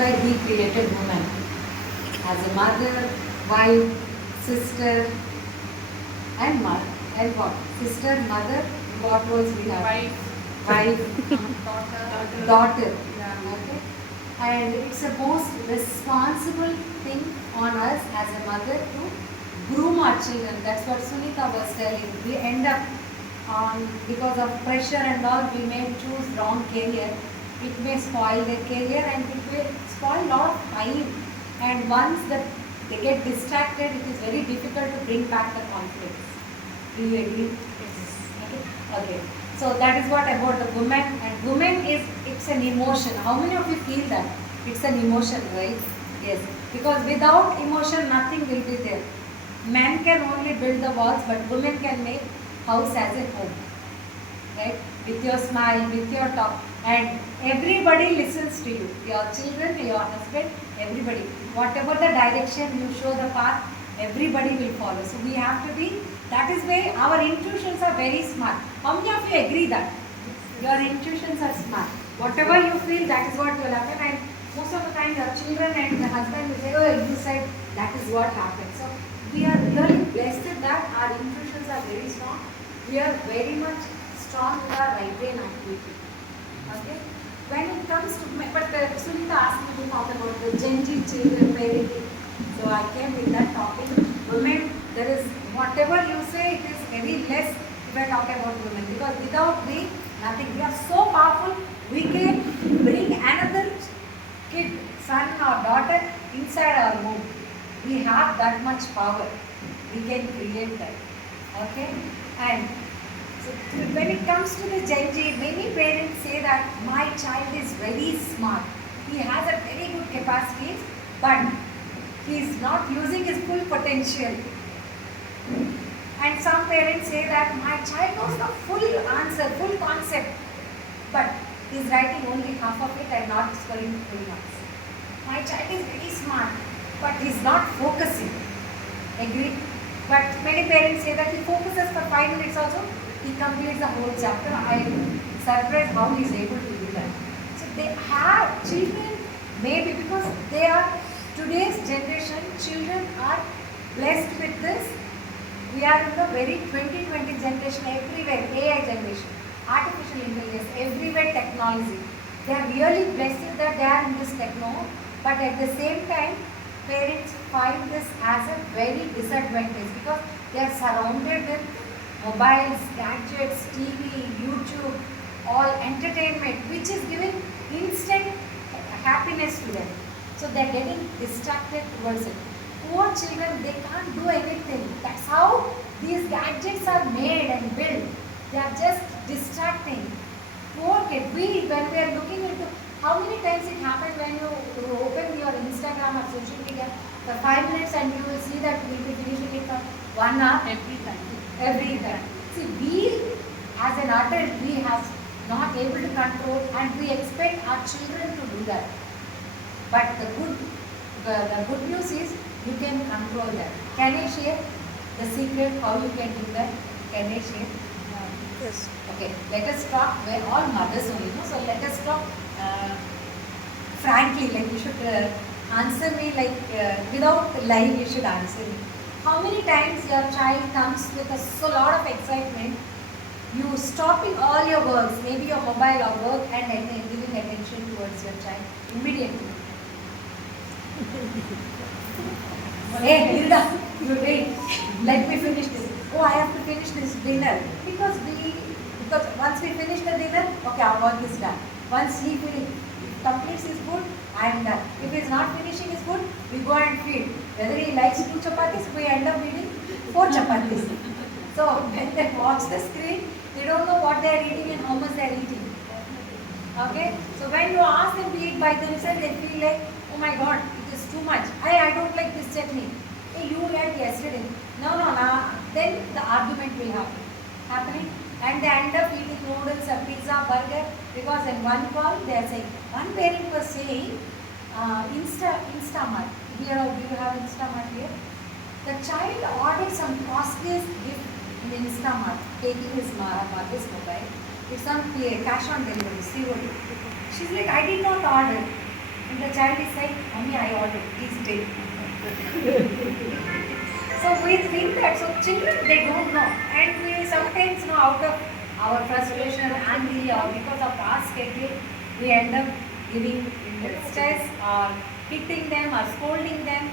why He created woman. As a mother, wife, sister, and mother. And what? Sister, mother, what roles we have? Wife, daughter. Yeah. Okay? And it's the most responsible thing on us as a mother to groom our children. That's what Sunita was telling. We end up because of pressure and all, we may choose wrong career. It may spoil their career and it will spoil a lot of time. And once that they get distracted, it is very difficult to bring back the conflicts. Do you agree? Yes. Okay. So that is what about the woman. And woman is, it's an emotion. How many of you feel that? It's an emotion, right? Yes. Because without emotion, nothing will be there. Men can only build the walls, but women can make house as a home. Right? With your smile, with your talk. And everybody listens to you. Your children, your husband, everybody. Whatever the direction you show the path, everybody will follow. So we have to be, that is where our intuitions are very smart. How many of you agree that? Your intuitions are smart. Whatever you feel, that is what will happen. And most of the time your children and the husband will say, oh, you said that is what happened. So we are really blessed that our intuitions are very strong. We are very much strong in our right brain activity. Okay? When it comes to, but Sunita asked me to talk about the Gen Z children parenting. So I came with that topic. Women, there is, whatever you say, it is very less if I talk about women. Because without we, nothing. We are so powerful, we can bring another kid, son or daughter inside our womb. We have that much power. We can create that. Okay? And so when it comes to the Gen Z, many parents say that my child is very smart. He has a very good capacity, but he is not using his full potential. And some parents say that my child knows the full answer, full concept, but he is writing only half of it and not scoring full marks. My child is very smart, but he is not focusing. Agree? But many parents say that he focuses for 5 minutes also, he completes the whole chapter. I am surprised how he is able to do that. So they have children, maybe because they are, today's generation, children are blessed with this. We are in the very 2020 generation, everywhere, AI generation, artificial intelligence, everywhere technology. They are really blessed that they are in this techno, but at the same time, parents find this as a very disadvantage because they are surrounded with mobiles, gadgets, TV, YouTube, all entertainment, which is giving instant happiness to them. So they are getting distracted towards it. Poor children, they can't do anything. That's how these gadgets are made and built. They are just distracting. Poor kid. When we are looking into, how many times it happened when you open your Instagram or social media for 5 minutes and you will see that we will be finishing it for 1 hour? Every time. See, we as an adult, we have not able to control and we expect our children to do that. But the good news is you can control that. Can I share the secret how you can do that? Can I share? Yes. Okay, let us talk. We're all mothers only, no? So let us talk frankly. Like you should answer me like without lying. You should answer me. How many times your child comes with a lot of excitement? You stopping all your works, maybe your mobile or work, and giving attention towards your child immediately. Hey, Hilda, you wait. Let me finish this. Oh, I have to finish this dinner. Because once we finish the dinner, okay, our work is done. Once he completes his food, I am done. If he is not finishing his food, we go and feed. Whether he likes 2 chapatis, we end up eating 4 chapatis. So when they watch the screen, they don't know what they are eating and how much they are eating. Okay? So when you ask them to eat by themselves, they feel like, oh my God, it is too much. I don't like this chutney. Hey, you ate yesterday. No. Then the argument will happening. And they end up eating noodles, a pizza, burger, because in one call they are saying, one parent was saying, Instamart. Here, do you have Instamart here? The child ordered some costliest gift in Instamart, taking his mother's mobile. It's on cash on delivery, COD. She's like, I did not order. And the child is saying, "Mommy, I ordered, please take." So we think that, so children, they don't know, and we sometimes know out of our frustration, angry, or because of our schedule, we end up giving stress or hitting them or scolding them.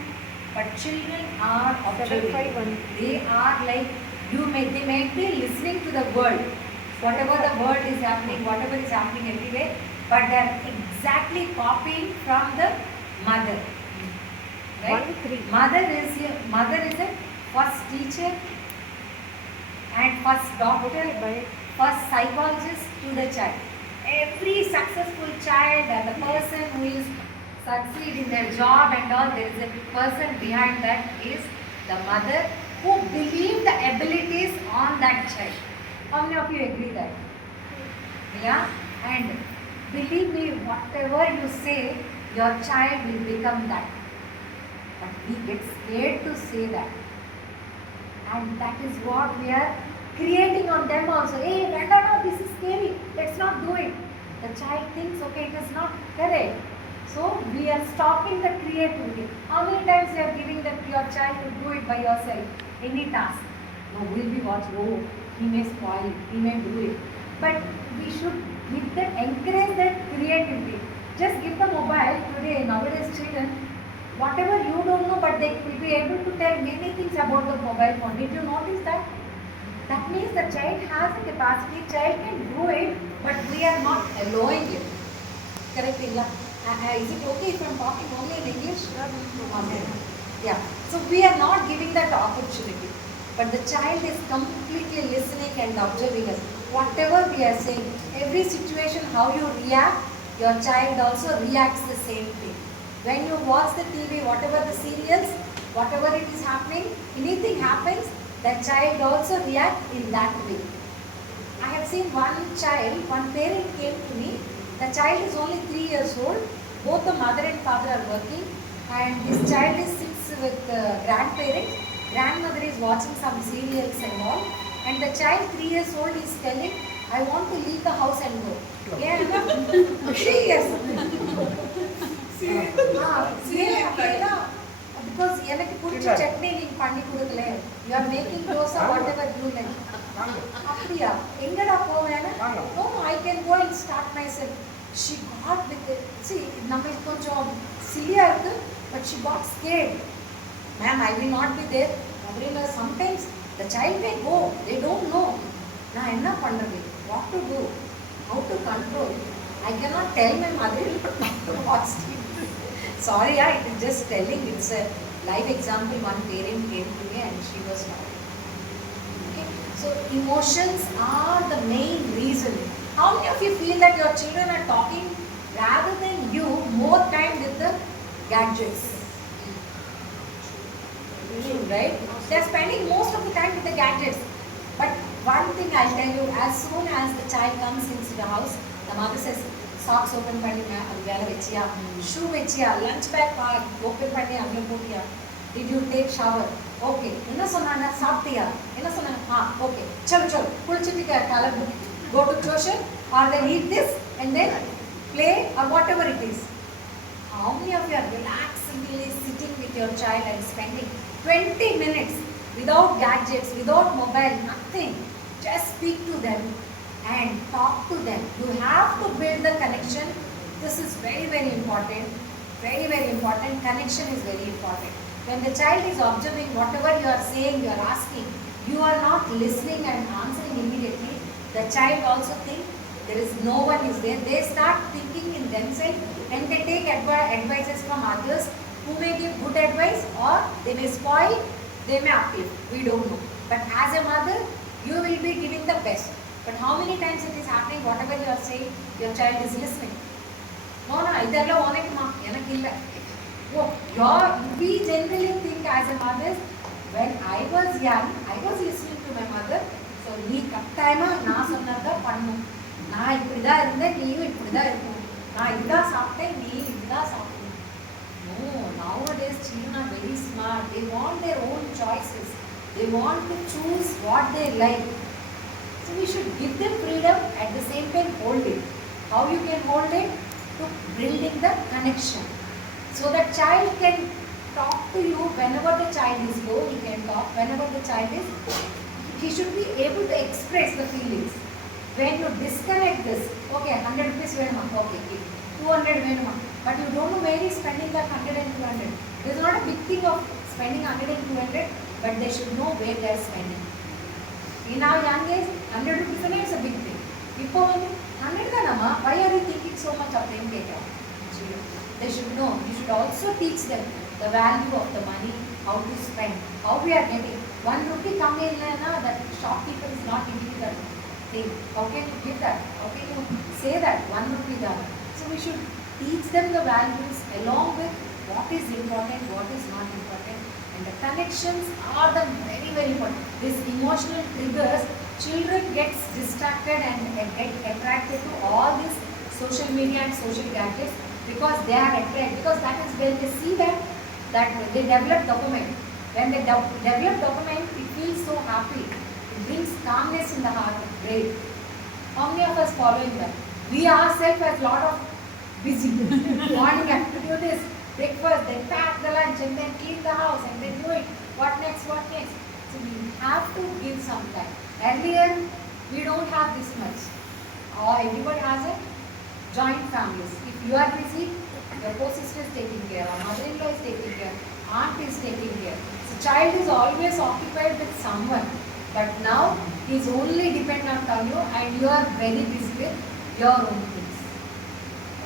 But children are observing. They are like, they may be listening to the world, whatever the world is happening, whatever is happening everywhere, but they are exactly copying from the mother. Right? Mother is a first teacher and first doctor, first psychologist to the child. Every successful child and the person who is succeed in their job and all, there is a person behind that is the mother who believe the abilities on that child. How many of you agree that? Yeah? And believe me, whatever you say, your child will become that. But we get scared to say that. And that is what we are creating on them also. Hey, no, this is scary. Let's not do it. The child thinks, okay, it is not correct. So we are stopping the creativity. How many times you are giving your child to do it by yourself? Any task. No, we'll be watching. Oh, he may spoil it. He may do it. But we should give them, encourage that creativity. Just give the mobile today. Nowadays children, whatever you don't know, but they will be able to tell many things about the mobile phone. Did you notice that? That means the child has the capacity, child can do it, but we are not allowing it. Correct, Illa? Is it okay if I am talking only in English? Okay. Yeah. So we are not giving that opportunity. But the child is completely listening and observing us. Whatever we are saying, every situation, how you react, your child also reacts the same thing. When you watch the TV, whatever the serials, whatever it is happening, anything happens, the child also reacts in that way. I have seen one parent came to me. The child is only 3 years old. Both the mother and father are working, and this child sits with grandparents. Grandmother is watching some serials and all, and the child 3 years old is telling, "I want to leave the house and go." Yeah, 3 years. Because எனக்கு பிடிச்ச சட்னி நீங்க பண்ணி கொடுக்கல, you are making dosa whatever you like. அப்படியா, எங்கடா போவேனா? No, I can go and start myself. She got with it. See, நம்மளுக்கு கொஞ்சம் silly இருக்கு, but she got scared. Ma'am, I will not be there. அப்படினா sometimes the child may go, they don't know. நான் என்ன பண்றது? What to do? How to control? I cannot tell my mother to watch TV. Sorry, it is just telling. It's a live example. One parent came to me and she was not. Okay, so emotions are the main reason. How many of you feel that your children are talking rather than you more time with the gadgets? Right? They are spending most of the time with the gadgets. But one thing I'll tell you, as soon as the child comes into the house, the mother says, socks open panni adu vela vechiya, shoe vechiya, lunch bag open panni adla potiya, did you take shower? Okay, enna sonnanga, saaptiya, enna sonnanga, okay, chalo kulichittu kalabu, go to tuition or then eat this and then play or whatever it is. How many of you are relaxingly sitting with your child and spending 20 minutes without gadgets, without mobile, nothing, just speak to them and talk to them? You have to build the connection. This is very, very important. Very, very important. Connection is very important. When the child is observing whatever you are saying, you are asking, you are not listening and answering immediately, the child also thinks there is no one is there. They start thinking in themselves and they take advices from others who may give good advice or they may spoil, they may uplift. We don't know. But as a mother, you will be giving the best. But how many times it is happening, whatever you are saying, your child is listening. No, idella onakku enakku illa. We generally think as a mother, when I was young, I was listening to my mother. So, nee kattayama na sonnadha pannu. Na ippidha irundha, neevu ippidha irukonu. Na idha saapten, nee idha saapten. No, nowadays children are very smart. They want their own choices. They want to choose what they like. So we should give them freedom, at the same time hold it. How you can hold it? To building the connection. So the child can talk to you whenever the child is low, he can talk. Whenever the child is, he should be able to express the feelings. When you disconnect this, okay, 100 rupees venuma, okay, keep. 200 venuma, but you don't know where he's spending that 100 and 200. There's not a big thing of spending 100 and 200, but they should know where they're spending. In our young age, 100 rupees is a big thing. People 100 kanama, why are you thinking so much of them? They should know. You should also teach them the value of the money, how to spend, how we are getting. 1 rupee come in, that shopkeeper is not giving you that thing. How can you give that? How can you say that 1 rupee done? So we should teach them the values along with what is important, what is not important. And the connections are the very, very important. This emotional triggers, children gets distracted and get attracted to all these social media and social gadgets because they are attracted. Because that is when they see that they develop dopamine. When they develop dopamine, it feels so happy. It brings calmness in the heart, brain. How many of us following that? We ourselves have a lot of busy morning have to do this. Breakfast, then pack the lunch, and then clean the house, and then do it. What next? What next? So we have to give some time. Earlier, we don't have this much. Or everybody has a joint families. If you are busy, your co-sister is taking care, or mother-in-law is taking care, aunt is taking care. So child is always occupied with someone. But now, he is only dependent on you, and you are very busy with your own things.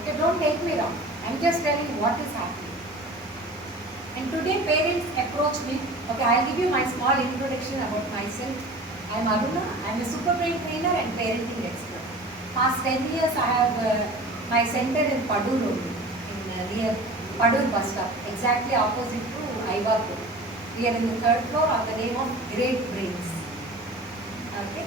Okay, don't take me wrong. I'm just telling you what is happening. And today parents approach me. Okay, I'll give you my small introduction about myself. I'm Aruna. I'm a super brain trainer and parenting expert. Past 10 years I have my center in Padur only, near Padur bus stop, exactly opposite to Ivapur. We are in the 3rd floor on the name of Great Brains. Okay.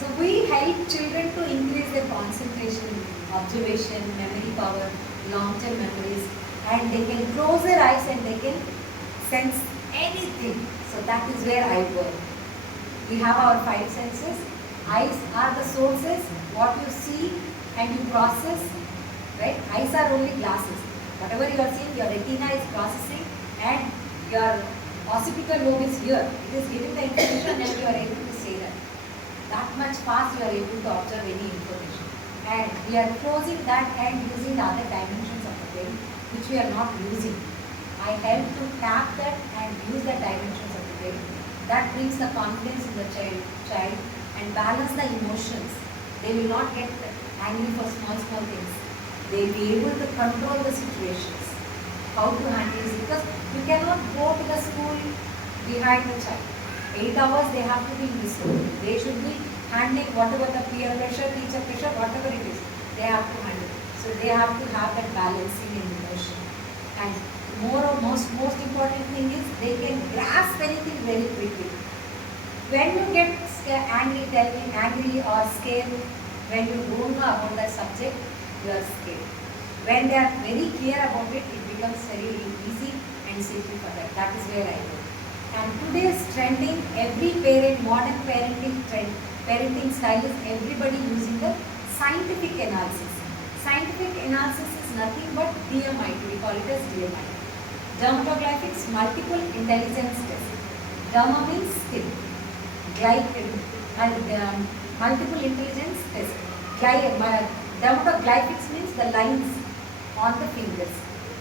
So we help children to increase their concentration, observation, memory power, long-term memories, and they can close their eyes and they can sense anything. So that is where I work. We have our 5 senses. Eyes are the sources, what you see and you process, right? Eyes are only glasses. Whatever you are seeing, your retina is processing and your occipital lobe is here. It is giving the information and you are able to say that. That much fast you are able to observe any information. And we are closing that and using the other dimensions of the brain which we are not using. I help to tap that and use the dimensions of the brain. That brings the confidence in the child and balance the emotions. They will not get angry for small things. They will be able to control the situations. How to handle it, because you cannot go to the school behind the child. 8 hours they have to be in the school. They should be handling whatever the peer pressure, teacher pressure, whatever it is, they have to handle. So they have to have that balancing in emotion. And most important thing is they can grasp anything very quickly. When you get angry or scared, when you don't know about that subject, you are scared. When they are very clear about it, it becomes very easy and simple for them. That is where I go. And today's trending, every parent, modern parenting style is everybody using the scientific analysis. Scientific analysis is nothing but DMI. We call it as DMI. Dermatoglyphics multiple intelligence test. Derma means skin. Multiple intelligence test. Dermatoglyphics means the lines on the fingers.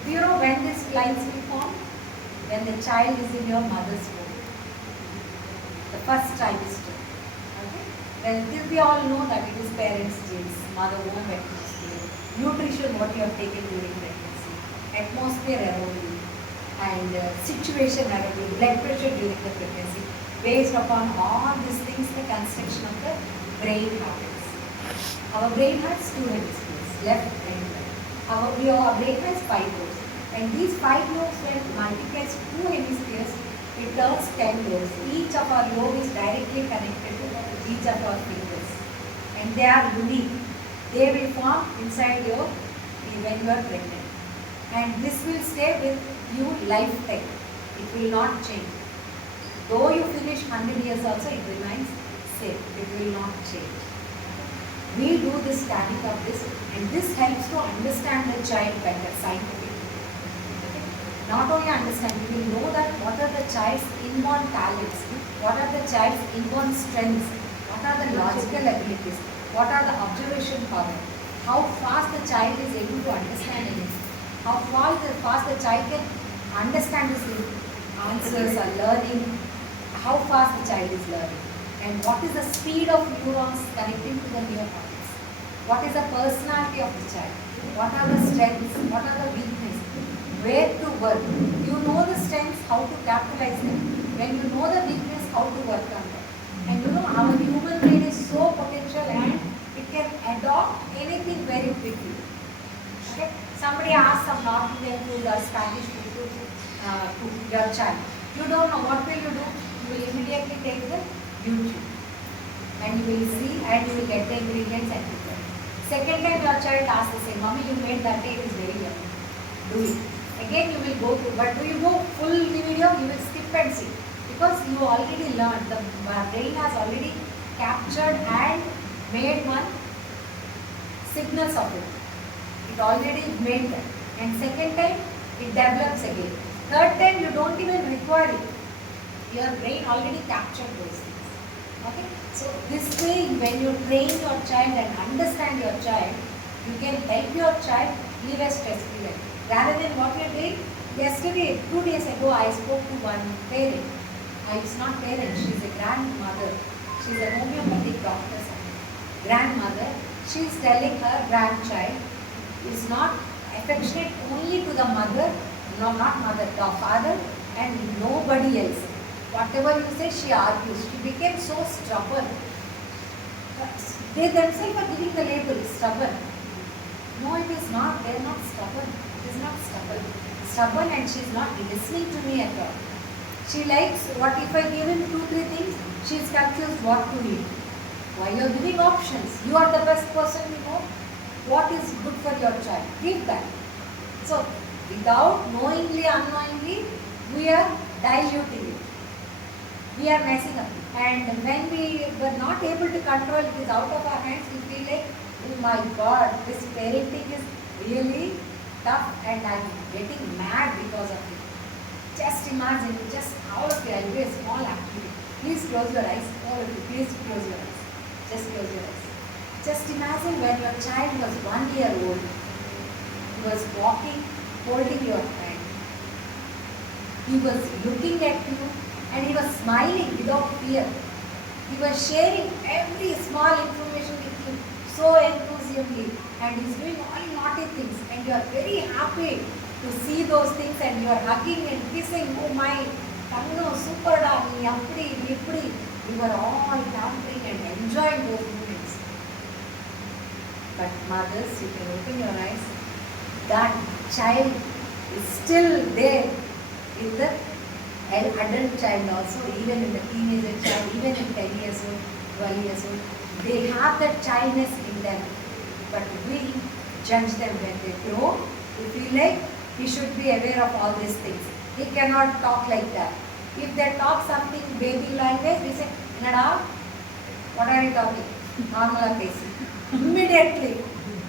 Do you know when these lines will form? When the child is in your mother's womb. The first trimester. Okay? Well, we all know that it is parents' genes, mother womb atmosphere, nutrition, what you have taken during pregnancy, atmosphere around you, and situation around you, blood pressure during the pregnancy. Based upon all these things, the construction of the brain happens. Our brain has 2 hemispheres, left and right. Our brain has 5 lobes. And these 5 lobes, when multiplies 2 hemispheres, it turns 10 lobes. Each of our lobe is directly connected to each of our fingers. And they are unique. They will form inside when you are pregnant. And this will stay with you lifetime. It will not change. Though you finish 100 years also, it remains same. It will not change. We do this study of this, and this helps to understand the child better scientifically. Okay? Not only understand, you will know that what are the child's inborn talents, what are the child's inborn strengths, what are the logical abilities, what are the observation power, how fast the child is able to understand anything, how fast the child can understand his answers or learning, how fast the child is learning, and what is the speed of neurons connecting to the neocortex, what is the personality of the child, what are the strengths, what are the weaknesses, where to work. You know the strengths, how to capitalize them. When you know the weakness, how to work on them. And you know our human brain is so potential and it can adopt anything very quickly. Okay? Somebody asks some North Indian food or Spanish food to your child. You don't know, what will you do? You will immediately take the YouTube. And you will see and you will get the ingredients and prepare. Second time your child asks the same, Mommy, you made that day, it is very yummy. Do it. Again you will go through, but do you go full video? You will skip and see. Because you already learned, the brain has already captured and made one signals of it. It already made that. And second time, it develops again. Third time, you don't even require it. Your brain already captured those things. Okay? So this way, when you train your child and understand your child, you can help your child live a stress-free life. Rather than what you did yesterday, 2 days ago, I spoke to one parent. It's not parent, she's a grandmother. She's a homeopathic doctor. Grandmother. She's telling her grandchild is not affectionate only to the mother, no, not mother, the father, and nobody else. Whatever you say, she argues. She became so stubborn. They themselves are giving the label stubborn. No, it is not. They are not stubborn. It is not stubborn. Stubborn, and she is not listening to me at all. She likes what if I give him 2-3 things, she is confused what to eat. Why you are giving options? You are the best person, you know what is good for your child. Give that. So, without knowingly, unknowingly, we are diluting it. We are messing up. And when we were not able to control, it is out of our hands, we feel like, oh my God, this parenting is really tough and I am getting mad because of it. Just imagine, just all of you, I'll do a small activity. Please close your eyes, all of you, please close your eyes. Just close your eyes. Just imagine when your child was 1 year old, he was walking, holding your hand. He was looking at you and he was smiling without fear. He was sharing every small information with you so enthusiastically, and he's doing all naughty things, and you are very happy to see those things, and you are hugging and kissing. Oh my, Tanno, super da, ni appadi, ni ipadi. You were all pampering and enjoying those moments. But mothers, you can open your eyes. That child is still there in the adult child also, even in the teenager child, even in 10 years old, 12 years old. They have that childness in them. But we judge them when they grow. We feel like he should be aware of all these things. He cannot talk like that. If they talk something baby language, we say, Nada, what are you talking? Normal case. Immediately.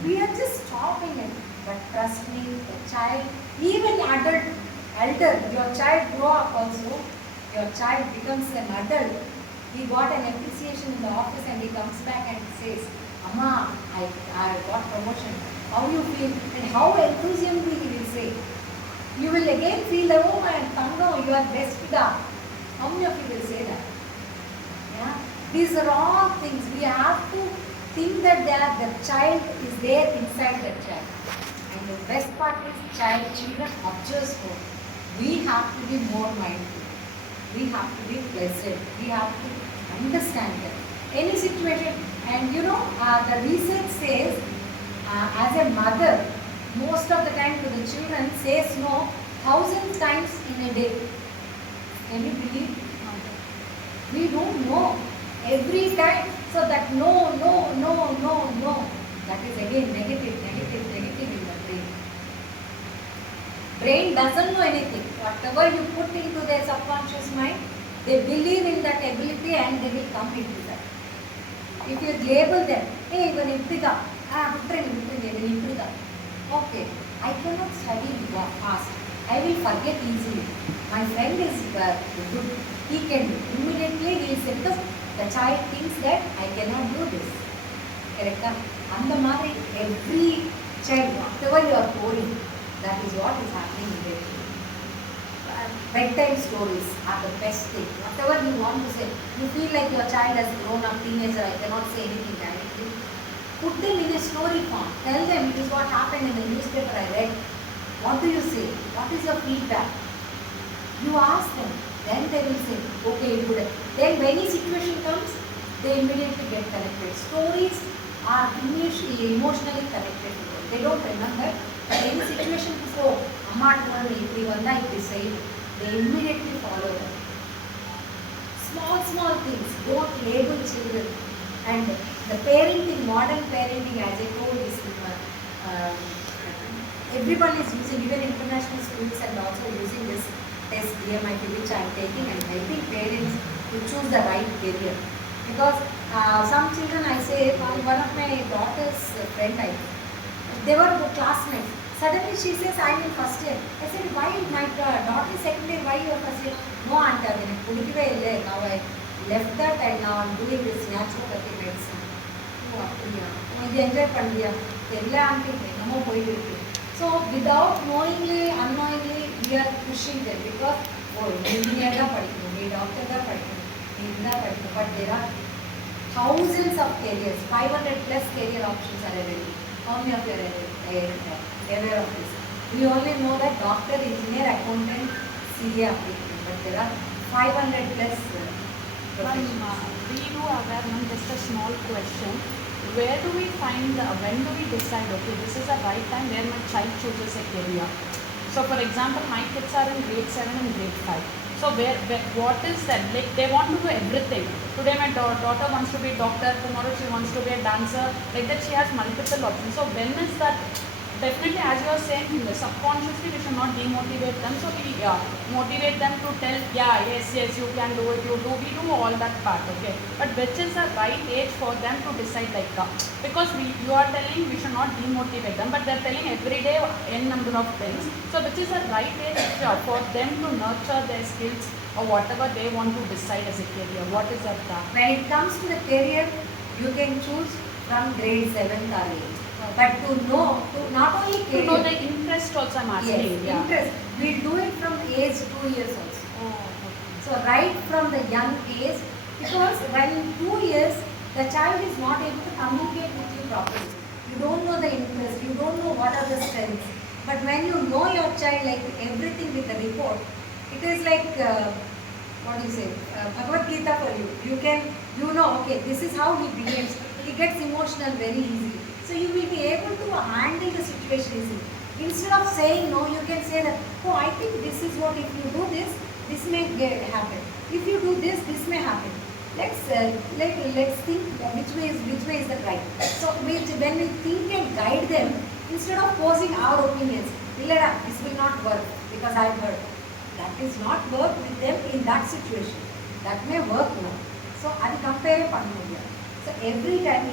We are just stopping it. But trust me, the child, even elder, your child grow up also, your child becomes an adult. He got an appreciation in the office and he comes back and says, Amma, I got promotion. How you feel? And how enthusiastically he will say. You will again feel that, oh my Tango, you are best da. How many of you will say that? Yeah? These are all things. We have to think that the child is there inside the child. And the best part is children observe more. We have to be more mindful. We have to be pleasant. We have to understand them. Any situation, and you know, the research says, as a mother, most of the time to the children says no 1,000 times in a day. Can you believe? We don't know. Every time, so that no, that is again negative in the brain. Brain doesn't know anything. Whatever you put into their subconscious mind, they believe in that ability and they will come into that. If you label them, hey, even okay, I cannot study fast. I will forget easily. My friend is good. He can immediately he will say because the child thinks that I cannot do this. Correct? And the mother, every child, whatever you are pouring, that is what is happening in their life. Bedtime stories are the best thing. Whatever you want to say, you feel like your child has grown up, teenager, I cannot say anything directly. Put them in a story form. Tell them it is what happened in the newspaper I read. What do you say? What is your feedback? You ask them. Then they will say, okay, good. Then when any situation comes, they immediately get connected. Stories are emotionally connected to them. They don't remember. But any situation before, Amma told me, if we were like this, they immediately follow them. Small things. Don't label children. And the parenting, modern parenting, as I told, is everyone is using, even international schools and also using this test DMIT, which I am taking and helping parents to choose the right career. Because some children, I say, one of my daughter's friend, they were classmates. Suddenly she says, I am in first year. I said, why my daughter is second year, why you are first year? No, auntie, now I left that and now I am doing this naturopathy medicine. இது enjoy பண்ணியா தெரியல aunty என்னமோ போயிட்டு இருக்கு. So without knowingly unknowingly we are pushing them because oh engineer தான் படிக்கணும், நீ doctor தான் படிக்கணும், நீ இதுதான் படிக்கணும். But there are thousands of careers, 500 plus career options are available. How many of you are aware of this? We only know that doctor, engineer, accountant, CA applicant, but there are 500 plus professions. We do aware, ma'am, just a small question. Where do we find, when do we decide, okay, this is the right time where my child chooses a career? So for example, my kids are in grade 7 and grade 5. So what is that? Like they want to do everything. Today my daughter wants to be a doctor, tomorrow she wants to be a dancer. Like that she has multiple options. So when is that? Definitely, as you are saying, subconsciously we should not demotivate them. So we motivate them to tell, yeah, yes, you can do it, we do all that part, okay. But which is the right age for them to decide like that? Because you are telling we should not demotivate them, but they are telling every day n number of things. So which is the right age for them to nurture their skills or whatever they want to decide as a career? What is that? When it comes to the career, you can choose from grade 7 or 8. But to know, to not only career, to know the interest also I'm asking. Yes, yeah. Interest. We do it from age 2 years also. Oh, okay. So right from the young age, because when 2 years, the child is not able to communicate with you properly. You don't know the interest, you don't know what are the strengths. But when you know your child, like everything with the report, it is like, what do you say, Bhagavad Gita for you. You know, okay, this is how he behaves. He gets emotional very easily. So you will be able to handle the situation easily. Instead of saying no, you can say that, oh, I think this is what, if you do this may happen. If you do this may happen. Let's think which way is the right. So when we think and guide them, instead of posing our opinions, this will not work because I've heard. That is not work with them in that situation. That may work now. So I compare pannu. So every time,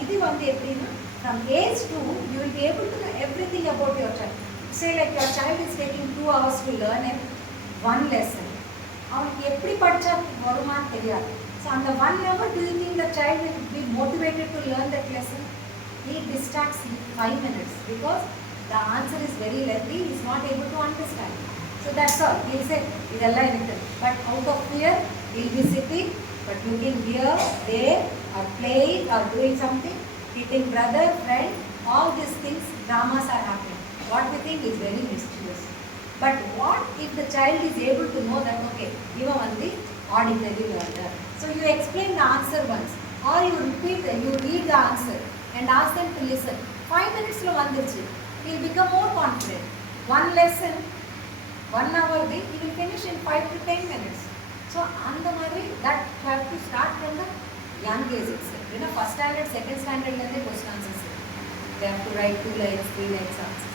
from age 2, you will be able to know everything about your child. Say like your child is taking 2 hours to learn one lesson. So on the 1 hour, do you think the child will be motivated to learn that lesson? He distracts 5 minutes because the answer is very lengthy, he is not able to understand. So that's all. He will say, but out of fear, he will be sitting, but looking here, there, or playing, or doing something, hitting brother, friend, all these things, dramas are happening. What we think is very mischievous. But what if the child is able to know that, okay, even on the auditory learner. So you explain the answer once, or you read the answer and ask them to listen. 5 minutes lo vandirchu. He will become more confident. One lesson, 1 hour, he will finish in 5 to 10 minutes. So on the Madri, that have to start from the young age itself. First standard, second standard, question answers. They have to write 2 lines, 3 lines answers.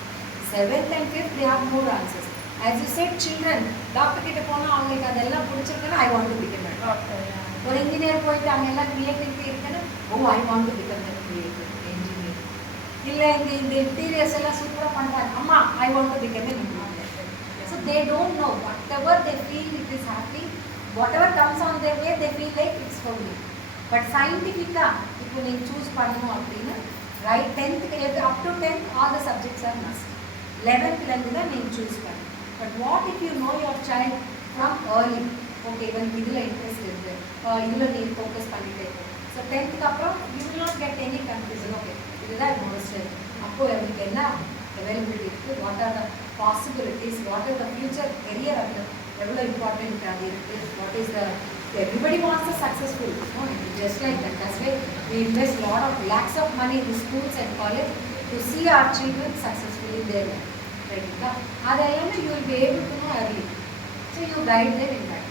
7th and 5th, they have more answers. As you said, children, doctor kitta pona avanga adella pudichirukana, I want to become a doctor. Or engineer poite avanga creativity irukana, oh, I want to become a creative engineer. Illa in the interiors ella super ah pandra, amma, I want to become a engineer. So So they don't know. Whatever they feel it is happy, whatever comes on their way, they feel like it's for me. But scientific, இப்போ நீ choose பண்ணணும் அப்படின்னா right 10th up to 10th all the subjects are must. 11th இருந்து தான் நீ choose பண்ணு. But what if you know your child from early? Okay, இவனுக்கு இதில் இன்ட்ரெஸ்ட் இருக்கு, இதில் நீ ஃபோக்கஸ் பண்ணிட்டே இருக்கும். ஸோ 10th அப்புறம் you will not get any confusion. Okay, இதுதான் என்னோட ஸ்ட்ரென்த். அப்போ அவருக்கு என்ன availability இருக்குது, what are the possibilities, what are the future career அது எவ்வளோ இம்பார்ட்டன்ட் அது இருக்குது, what is the everybody wants a successful, no, just like that. That's why we invest lot of lakhs of money in schools and college to see our children successful in their life. Right? Adayana you will be able to know early. So you guide them in that.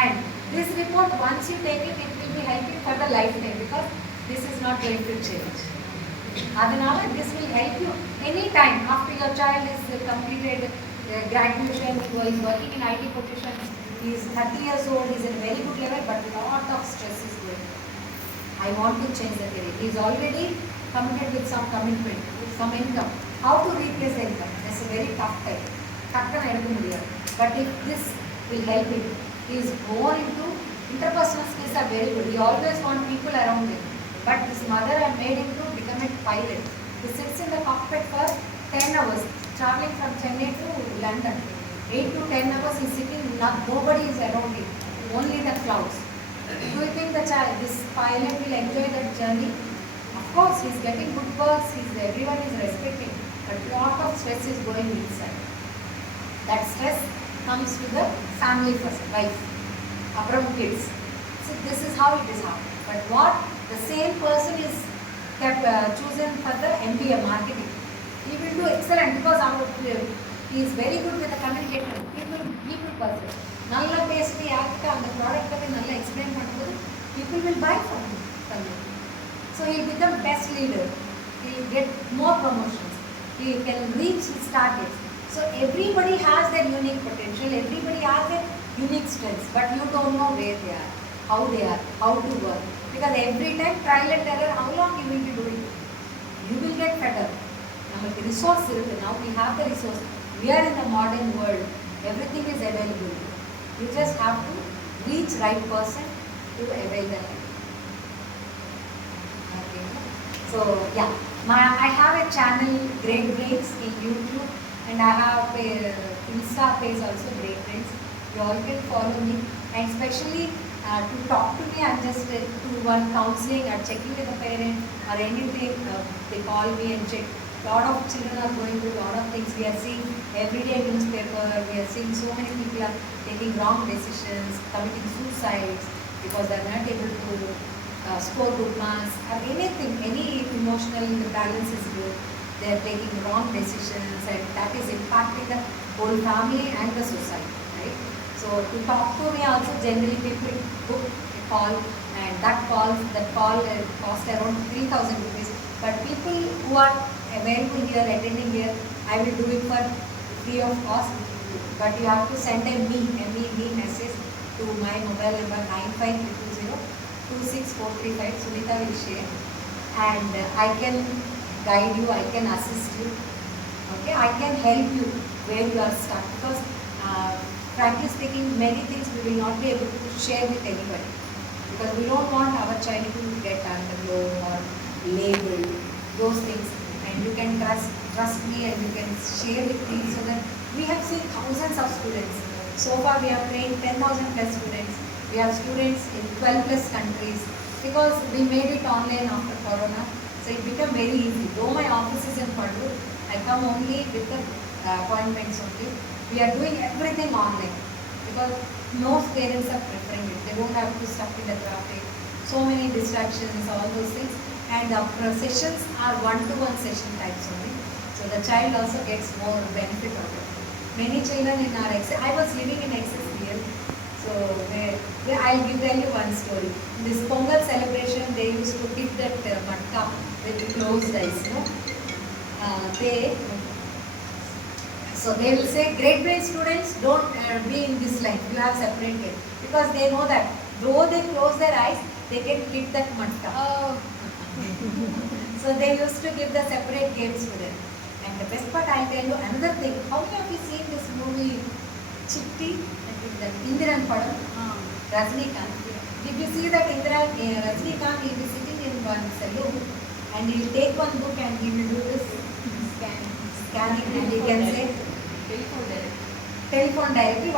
And this report, once you take it, it will be helping for the lifetime because this is not going to change. Adanala, this will help you anytime after your child is completed graduation, he is working in IT profession. He is 30 years old, he is in a very good level, but lot of stress is going on. I want to change the career. He is already committed with some commitment, with some income. How to replace the income? That's a very tough time. But if this will help him, he is more into interpersonal skills are very good. He always want people around him. But his mother had made him to become a pilot. He sits in the cockpit for 10 hours, traveling from Chennai to London. 8 to 10 hours he's sitting, nobody is around him, only the clouds. Do you think this pilot will enjoy that journey? Of course, he's getting good works, everyone is respecting, but lot of stress is going inside. That stress comes with the family first, wife, apram kids. So this is how it is happening. But what the same person is kept chosen for the MBA marketing, he will do excellent because he is very good with the communication. People person. Nalla பேசி யார்கிட்ட அந்த product பத்தி நல்லா explain பண்ணும்போது people will buy from him. So he will become best leader. He will get more promotions. He can reach his targets. So everybody has their unique potential. Everybody has their unique strengths. But you don't know where they are, how to work. Because every time trial and error, how long you will be doing? You will get better. நமக்கு resource இருக்கு. Now we have the resource. We are in the modern world. Everything is available. You just have to reach right person to avail the help. Okay. So yeah, I have a channel, Great Brains, in YouTube, and I have a Insta page also, Great Brains. You all can follow me, and especially to talk to me, I'm just to one counseling or checking with the parent or anything. They call me and check. Lot of children are going through lot of things. We are seeing everyday newspaper. We are seeing so many people are taking wrong decisions, committing suicides because they are not able to score good marks or anything. Any emotional imbalance is good. They are taking wrong decisions, and that is impacting the whole family and the society. Right? So to talk to me also, generally people book a call, and that call cost around 3,000 rupees. But people who are available here, attending here, I will do it for free of cost. But you have to send a me message to my mobile number 95202645. Sunita will share, and I can guide you, I can assist you. Okay, I can help you where you are stuck, because frankly speaking, many things we will not be able to share with anybody, because we don't want our child to get underglow or labeled, those things. And you can trust me, and you can share with me, so that we have seen thousands of students. So far we have trained 10,000 plus students. We have students in 12 plus countries, because we made it online after Corona. So it became very easy. Though my office is in Padur, I come only with the appointments only. We are doing everything online, because most parents are preferring it. They don't have to stuck in the traffic, so many distractions, all those things. And our sessions are one-to-one session types only. So the child also gets more benefit of it. Many children in our I was living in XSPL. So I'll tell you one story. In this Pongal celebration, they used to keep that matka with closed eyes. So they will say, Great Brain students, don't be in this line. You have separate gate. Because they know that though they close their eyes, they can keep that matka. So they used to give the separate games to them. And the best part, I'll tell you another thing. How many of you seen this movie Chitti? That Indiran Padam, Rajnikant. If you see that Rajnikant, he will be sitting in one saloon and he will take one book and he will do this scanning and he can say telephone directly.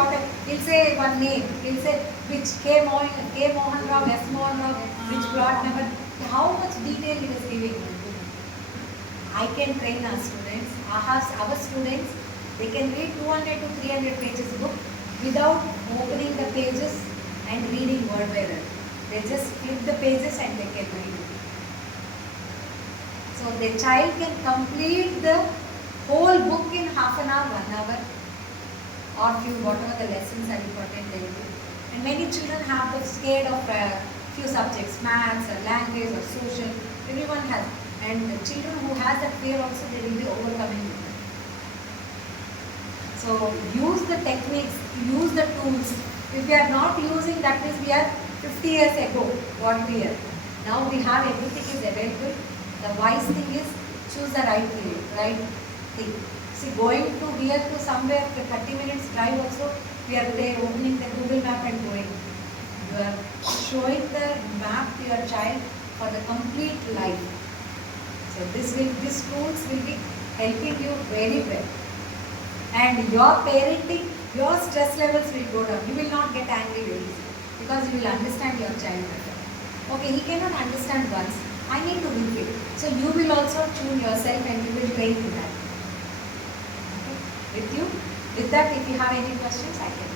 He'll say one name. He'll say which K Mohan Rao, S Mohan Rao, which plot number. How much detail he is giving. I can train our students. Our students, they can read 200 to 300 pages book without opening the pages and reading word by word. They just flip the pages and they can read it. So the child can complete the whole book in half an hour, 1 hour, or few whatever the lessons are important they do. And many children have the scared of few subjects, maths or language or social. Everyone has. And the children who has that fear also, they will be overcoming it. So use the techniques, use the tools. If we are not using, that means we are 50 years ago what we are. Now we have everything is available. The wise thing is choose the right thing. See, going to here to somewhere for 30 minutes drive also, we are there opening the Google map and going. You are showing the map to your child for the complete life. So these tools will be helping you very well. And your parenting, your stress levels will go down. You will not get angry very easily because you will understand your child better. Okay, he cannot understand once. I need to repeat. So you will also tune yourself and you will train to that. Okay. With that, if you have any questions, I can.